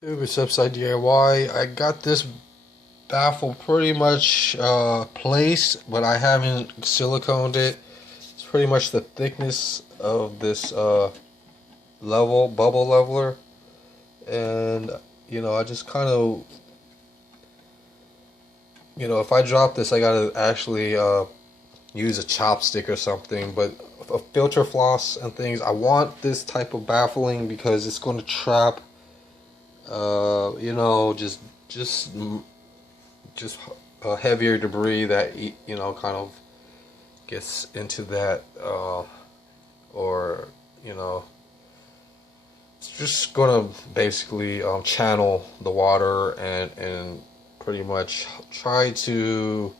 Hey, what's up, Side DIY? I got this baffle pretty much placed, but I haven't siliconed it. It's pretty much the thickness of this bubble leveler, and I just kind of, if I drop this, I gotta actually use a chopstick or something. But a filter floss and things, I want this type of baffling because it's going to trap, just just heavier debris that kind of gets into that, or you know it's just gonna basically channel the water and pretty much try to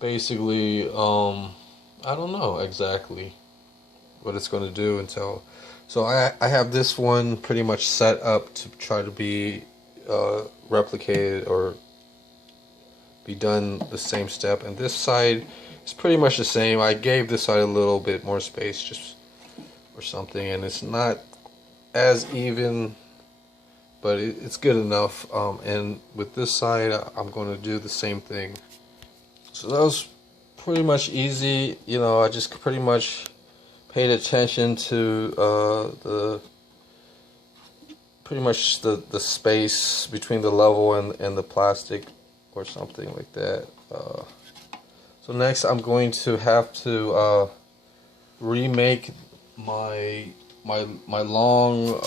basically, I don't know exactly what it's gonna do until. So I have this one pretty much set up to try to be replicated or be done the same step, and this side is pretty much the same. I gave this side a little bit more space just or something, and it's not as even, but it's good enough. And with this side, I'm going to do the same thing. So that was pretty much easy. I just pretty much paid attention to the pretty much the space between the level and the plastic or something like that. So next, I'm going to have to remake my long,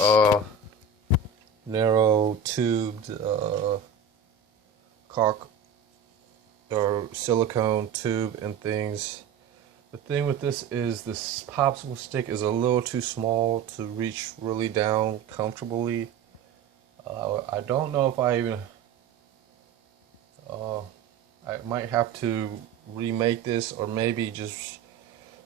narrow tubed caulk or silicone tube and things. The thing with this is this popsicle stick is a little too small to reach really down comfortably. I don't know if I even. I might have to remake this, or maybe just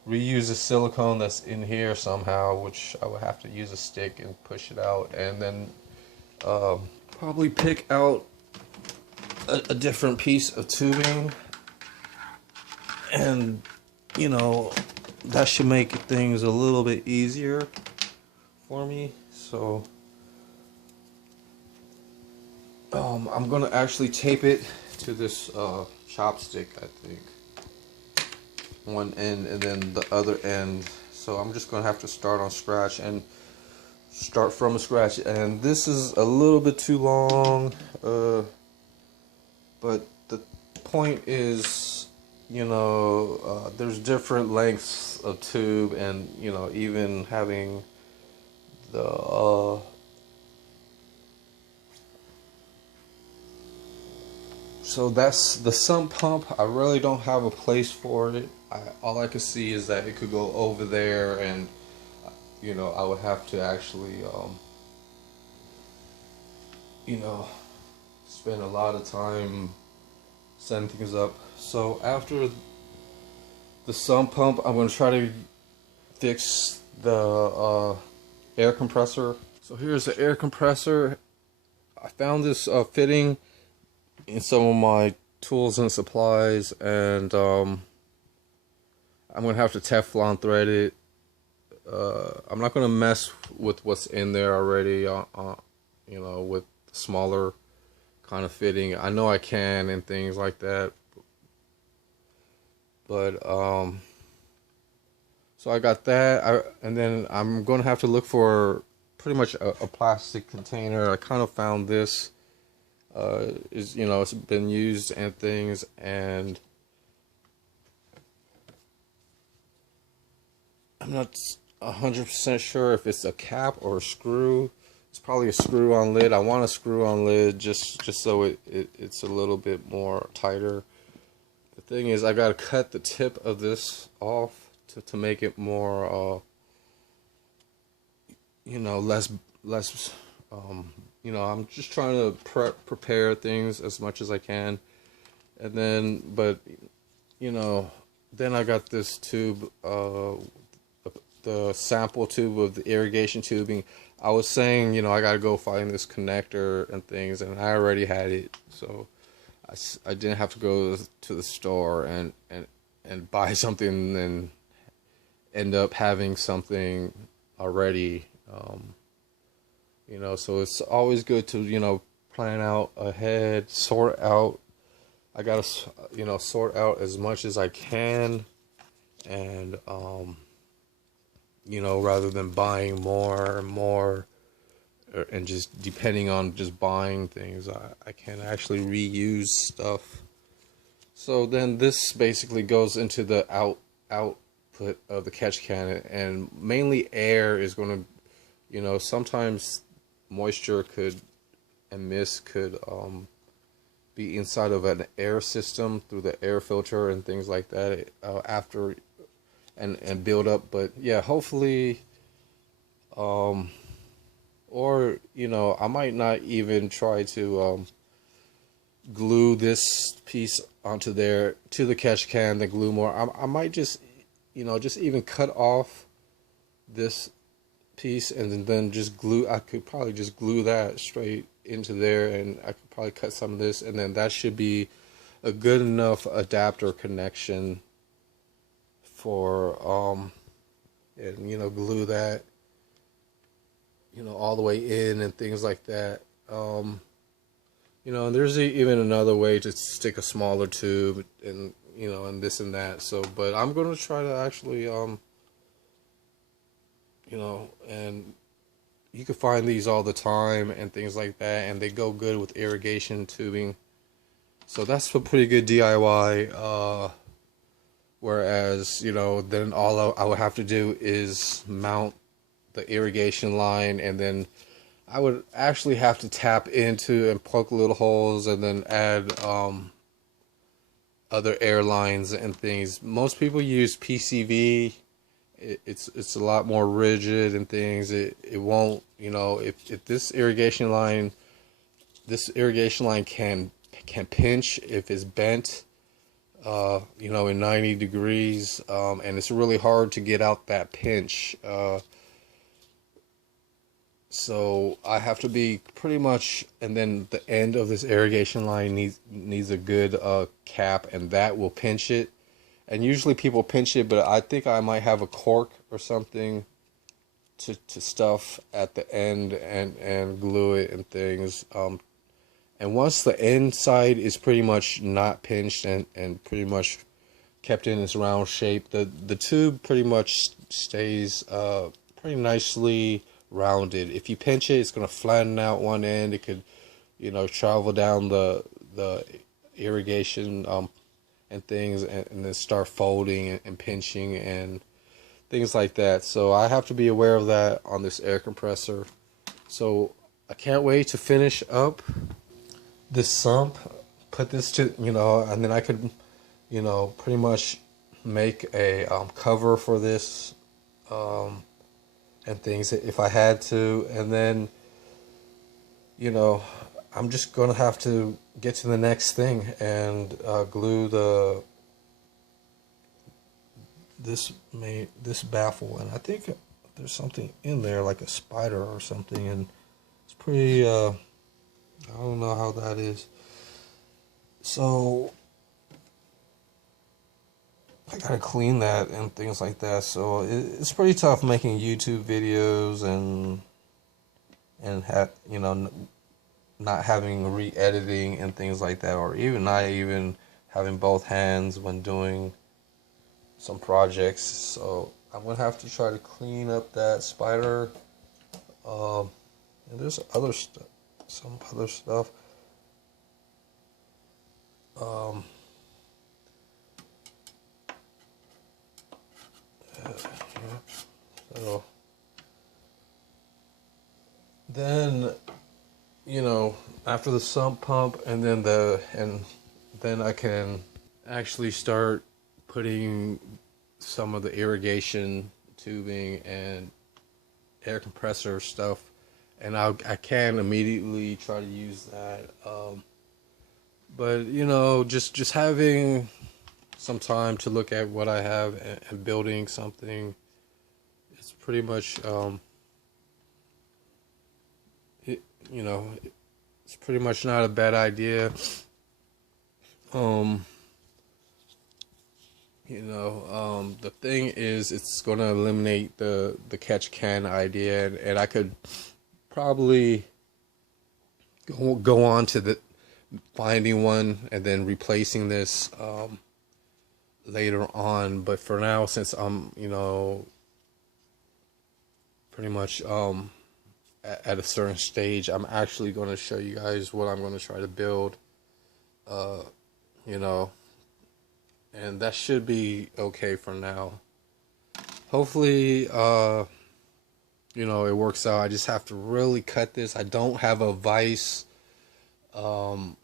reuse the silicone that's in here somehow, which I would have to use a stick and push it out, and then probably pick out a different piece of tubing, and you know that should make things a little bit easier for me. So I'm gonna actually tape it to this chopstick, I think, one end and then the other end. So I'm just gonna have to start on scratch and start from scratch. And this is a little bit too long, but the point is, there's different lengths of tube, and even having the so that's the sump pump. I really don't have a place for it. All I can see is that it could go over there, and I would have to actually, you know, spend a lot of time setting things up. So after the sump pump, I'm gonna try to fix the air compressor. So here's the air compressor. I found this fitting in some of my tools and supplies, and I'm gonna have to Teflon thread it. I'm not gonna mess with what's in there already. With smaller kind of fitting. I know I can and things like that, but so I got that. And then I'm gonna have to look for pretty much a plastic container. I kind of found this. It's been used and things, and I'm not 100% sure if it's a cap or a screw. It's probably a screw-on lid. I want a screw-on lid just so it's a little bit more tighter. The thing is, I gotta cut the tip of this off to make it more, less. I'm just trying to prepare things as much as I can, and then, but then I got this tube, the sample tube of the irrigation tubing. I was saying, I gotta go find this connector and things, and I already had it, so I didn't have to go to the store and buy something and then end up having something already. So it's always good to, plan out ahead, sort out. I gotta, sort out as much as I can, and rather than buying more and more, and just depending on just buying things, I can actually reuse stuff. So then this basically goes into the output of the catch can, and mainly air is going to, sometimes moisture could and mist could be inside of an air system through the air filter and things like that after and build up. But yeah, hopefully, or I might not even try to glue this piece onto there to the catch can, then glue more. I might just, just even cut off this piece and then just glue. I could probably just glue that straight into there, and I could probably cut some of this, and then that should be a good enough adapter connection for and glue that all the way in and things like that. And there's even another way to stick a smaller tube and and this and that. So but I'm going to try to actually and you can find these all the time and things like that, and they go good with irrigation tubing. So that's a pretty good DIY. Whereas, then all I would have to do is mount the irrigation line, and then I would actually have to tap into and poke little holes and then add other airlines and things. Most people use PCV. It's a lot more rigid and things. It won't, if this irrigation line can pinch if it's bent, in 90 degrees, and it's really hard to get out that pinch. So I have to be pretty much, and then the end of this irrigation line needs a good cap, and that will pinch it. And usually people pinch it, but I think I might have a cork or something to stuff at the end and glue it and things. And once the inside is pretty much not pinched and pretty much kept in its round shape, the tube pretty much stays pretty nicely rounded. If you pinch it, it's going to flatten out one end. It could, travel down the irrigation and things, and then start folding and pinching and things like that. So I have to be aware of that on this air compressor. So I can't wait to finish up this sump, put this to, and then I could, pretty much make a cover for this and things if I had to. And then, I'm just going to have to get to the next thing and glue this baffle. And I think there's something in there like a spider or something, and it's pretty I don't know how that is. So I gotta clean that and things like that. So it's pretty tough making YouTube videos and not having re-editing and things like that, or even not even having both hands when doing some projects. So I'm gonna have to try to clean up that spider. And there's some other stuff. So then, after the sump pump, and then I can actually start putting some of the irrigation tubing and air compressor stuff, and I can immediately try to use that. But just having some time to look at what I have and building something, it's pretty much it's pretty much not a bad idea. The thing is, it's going to eliminate the catch can idea, and I could probably go on to the finding one and then replacing this later on. But for now, since I'm, pretty much at a certain stage, I'm actually going to show you guys what I'm going to try to build, you know, and that should be okay for now. Hopefully, it works out. I just have to really cut this. I don't have a vise. I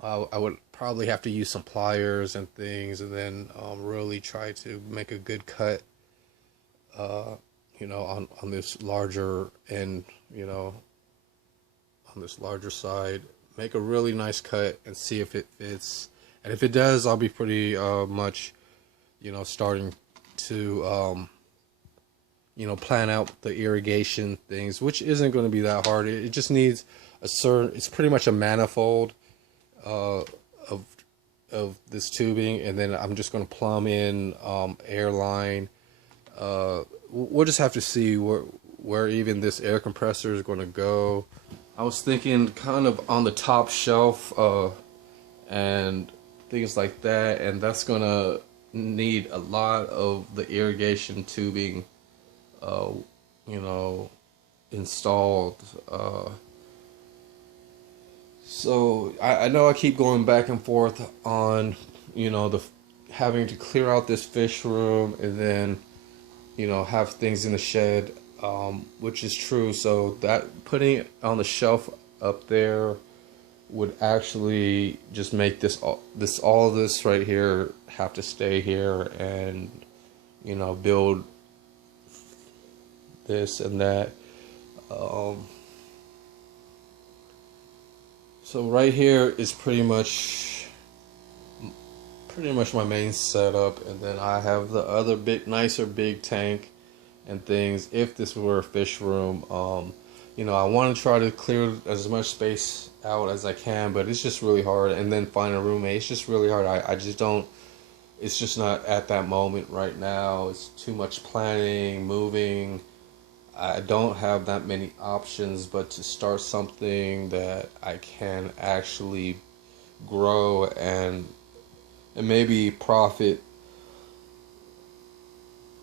would probably have to use some pliers and things, and then really try to make a good cut, on this larger end, on this larger side. Make a really nice cut and see if it fits. And if it does, I'll be pretty much, starting to, plan out the irrigation things, which isn't going to be that hard. It just needs it's pretty much a manifold of this tubing, and then I'm just going to plumb in air line. We'll just have to see where even this air compressor is going to go. I was thinking kind of on the top shelf and things like that, and that's going to need a lot of the irrigation tubing installed. So I know I keep going back and forth on, the having to clear out this fish room and then, have things in the shed, which is true. So that putting it on the shelf up there would actually just make all this right here have to stay here, and, build this and that. So right here is pretty much my main setup, and then I have the other nicer big tank and things. If this were a fish room, I want to try to clear as much space out as I can, but it's just really hard. And then find a roommate, it's just really hard. I just don't. It's just not at that moment right now. It's too much planning, moving. I don't have that many options, but to start something that I can actually grow and maybe profit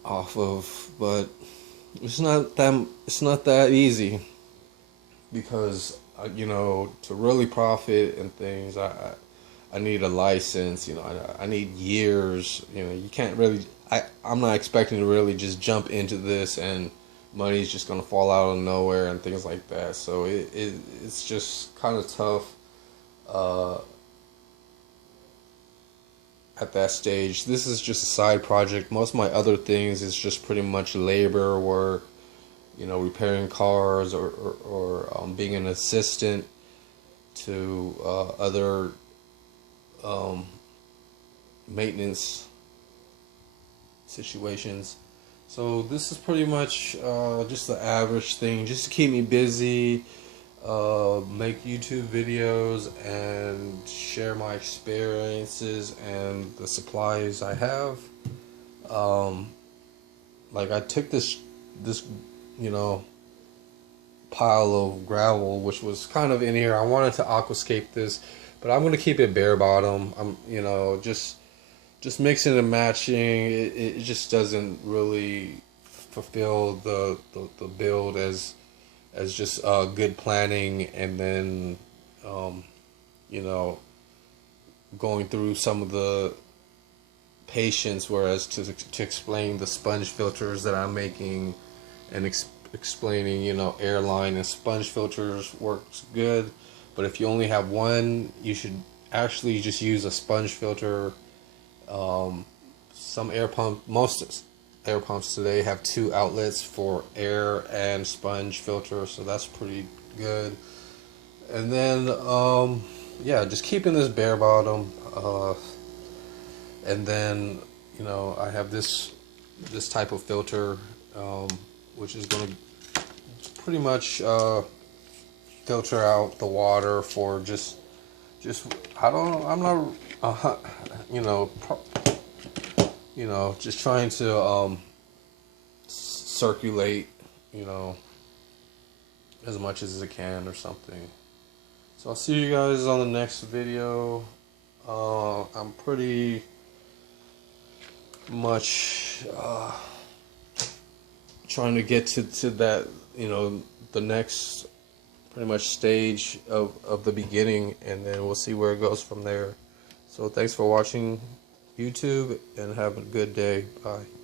off of, but it's not that easy, because to really profit and things, I need a license. I need years. You can't really. I'm not expecting to really just jump into this and money's just gonna fall out of nowhere and things like that. So it's just kind of tough at that stage. This is just a side project. Most of my other things is just pretty much labor work, repairing cars or being an assistant to other maintenance situations. So this is pretty much just the average thing, just to keep me busy, make YouTube videos and share my experiences and the supplies I have. Like I took this pile of gravel, which was kind of in here. I wanted to aquascape this, but I'm gonna keep it bare bottom. I'm just mixing and matching. It just doesn't really fulfill the build as just good planning, and then going through some of the patience, whereas to explain the sponge filters that I'm making and explaining airline and sponge filters works good, but if you only have one, you should actually just use a sponge filter. Most air pumps today have 2 outlets for air and sponge filter, so that's pretty good. And then just keeping this bare bottom, and then I have this type of filter, which is going to pretty much filter out the water for just I'm not just trying to circulate as much as it can or something. So I'll see you guys on the next video. I'm pretty much trying to get to that, the next pretty much stage of the beginning, and then we'll see where it goes from there. So thanks for watching YouTube, and have a good day. Bye.